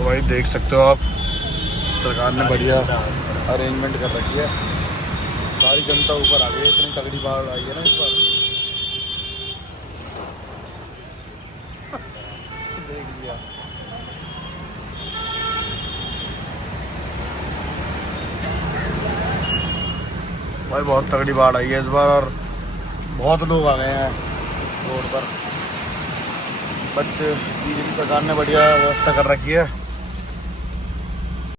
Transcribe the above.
तो भाई देख सकते हो आप, सरकार ने बढ़िया अरेंजमेंट कर रखी है। सारी जनता ऊपर आ गई है, इतनी तगड़ी बाढ़ आई है ना इस बार। देख लिया भाई, बहुत तगड़ी बाढ़ आई है इस बार और बहुत लोग आ गए हैं रोड पर। बट बीजेपी सरकार ने बढ़िया व्यवस्था कर रखी है।